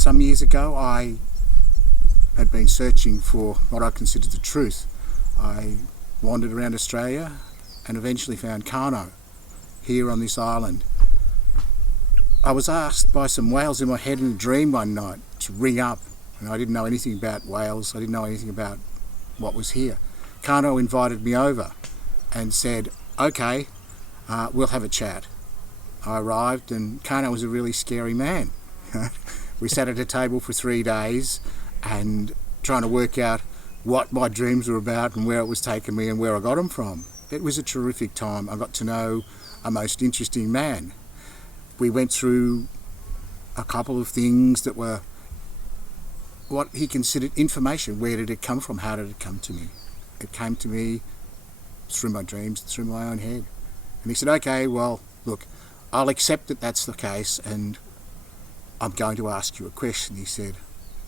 Some years ago I had been searching for what I considered the truth. I wandered around Australia and eventually found Karno here on this island. I was asked by some whales in my head in a dream one night to ring up, and I didn't know anything about whales, I didn't know anything about what was here. Karno invited me over and said, okay, we'll have a chat. I arrived and Karno was a really scary man. We sat at a table for 3 days and trying to work out what my dreams were about and where it was taking me and where I got them from. It was a terrific time. I got to know a most interesting man. We went through a couple of things that were what he considered information. Where did it come from? How did it come to me? It came to me through my dreams, through my own head. And he said, okay, well, look, I'll accept that that's the case and I'm going to ask you a question. He said,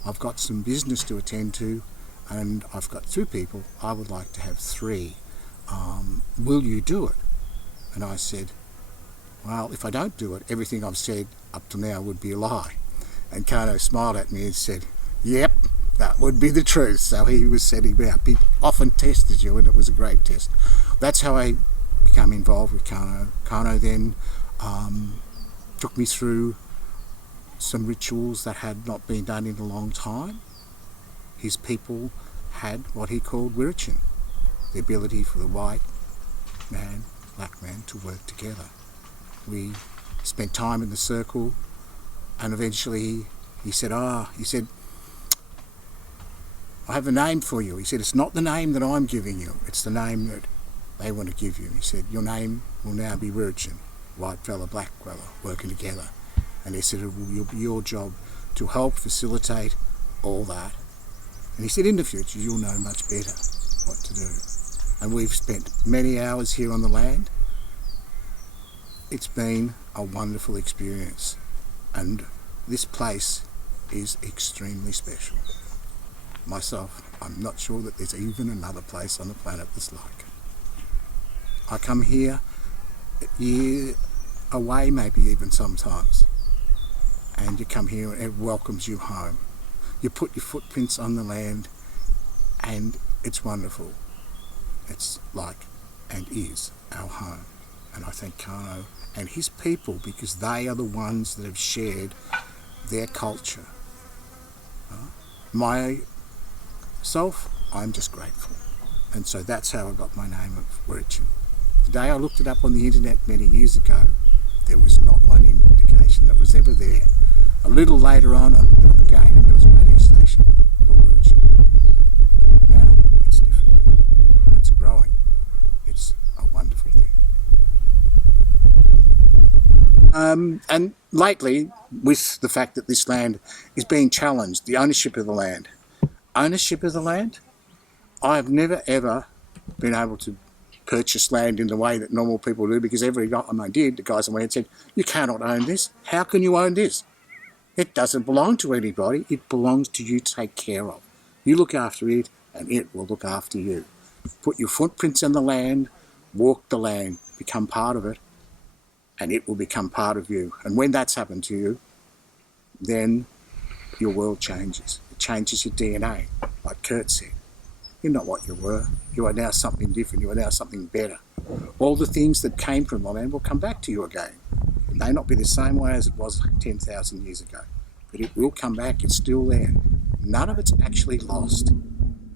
I've got some business to attend to and I've got 2 people. I would like to have 3. Will you do it? And I said, well, if I don't do it, everything I've said up to now would be a lie. And Karno smiled at me and said, yep, that would be the truth. So he was setting me up. He often tested you and it was a great test. That's how I became involved with Karno. Karno then took me through some rituals that had not been done in a long time. His people had what he called Wirritjin, the ability for the white man, black man to work together. We spent time in the circle and eventually he said, I have a name for you. He said, it's not the name that I'm giving you, it's the name that they want to give you. He said, your name will now be Wirritjin, white fella, black fella, working together. And he said, it will be your job to help facilitate all that. And he said, in the future, you'll know much better what to do. And we've spent many hours here on the land. It's been a wonderful experience. And this place is extremely special. Myself, I'm not sure that there's even another place on the planet that's like it. I come here a year away, maybe even sometimes. And you come here and it welcomes you home. You put your footprints on the land and it's wonderful. It's like and is our home. And I thank Karno and his people because they are the ones that have shared their culture. Myself, I'm just grateful. And so that's how I got my name of Wirritjin. The day I looked it up on the internet many years ago, there was not one indication that was ever there. A little later on, I looked it up again and there was a radio station called Wirritjin. Now it's different. It's growing. It's a wonderful thing. And lately, with the fact that this land is being challenged, the ownership of the land. Ownership of the land? I've never ever been able to purchase land in the way that normal people do because every time I did, the guys on my head said, you cannot own this. How can you own this? It doesn't belong to anybody. It belongs to you to take care of. You look after it and it will look after you. Put your footprints in the land, walk the land, become part of it, and it will become part of you. And when that's happened to you, then your world changes. It changes your DNA, like Kurt said. You're not what you were. You are now something different. You are now something better. All the things that came from the land will come back to you again. It may not be the same way as it was 10,000 years ago, but it will come back. It's still there. None of it's actually lost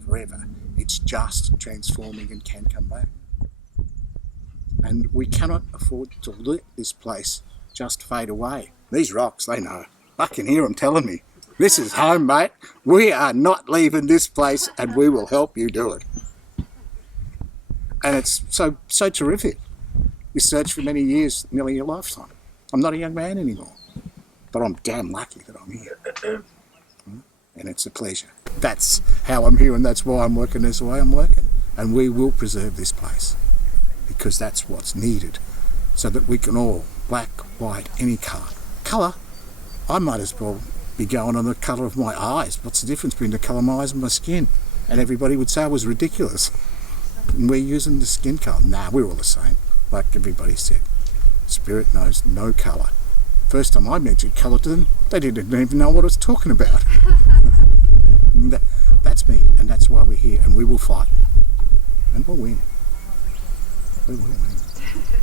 forever. It's just transforming and can come back. And we cannot afford to let this place just fade away. These rocks, they know. I can hear them telling me, this is home, mate. We are not leaving this place and we will help you do it. And it's so terrific. You search for many years, nearly your lifetime. I'm not a young man anymore, but I'm damn lucky that I'm here. And it's a pleasure. That's how I'm here and that's why I'm working this way I'm working. And we will preserve this place because that's what's needed so that we can all, black, white, any colour, I might as well be going on the colour of my eyes. What's the difference between the colour of my eyes and my skin? And everybody would say I was ridiculous. And we're using the skin colour. Nah, we're all the same, like everybody said. Spirit knows no colour. First time I mentioned colour to them, they didn't even know what I was talking about. That's me, and that's why we're here, and we will fight. And we'll win. We will win.